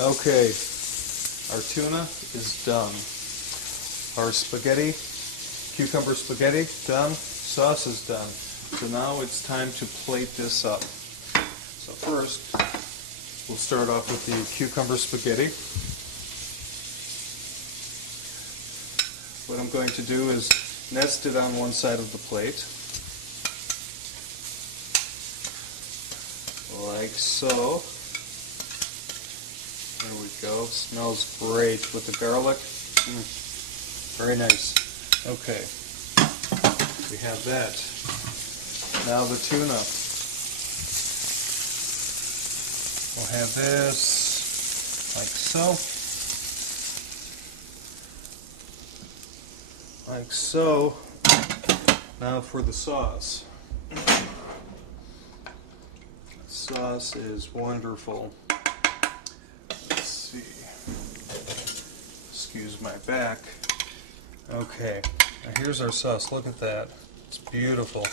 Okay, our tuna is done. Our spaghetti, cucumber spaghetti, done. Sauce is done. So now it's time to plate this up. So first, we'll start off with the cucumber spaghetti. What I'm going to do is nest it on one side of the plate, like so. There we go. Smells great with the garlic. Very nice. Okay, we have that. Now the tuna. We'll have this like so. Like so. Now for the sauce. The sauce is wonderful. Let's see. Excuse my back. Okay, now here's our sauce. Look at that. It's beautiful.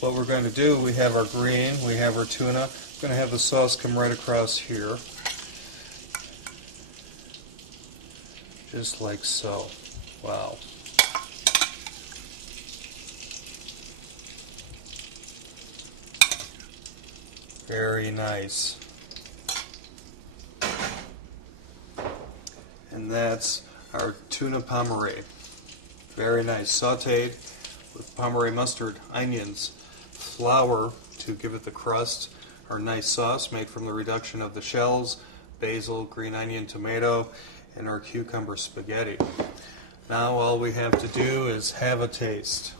What we're going to do, we have our green, we have our tuna. We're going to have the sauce come right across here. Just like so. Wow. Very nice. And that's our tuna pommery. Very nice. Sauteed with pommery mustard, onions, flour to give it the crust, our nice sauce made from the reduction of the shells, basil, green onion, tomato, and our cucumber spaghetti. Now all we have to do is have a taste.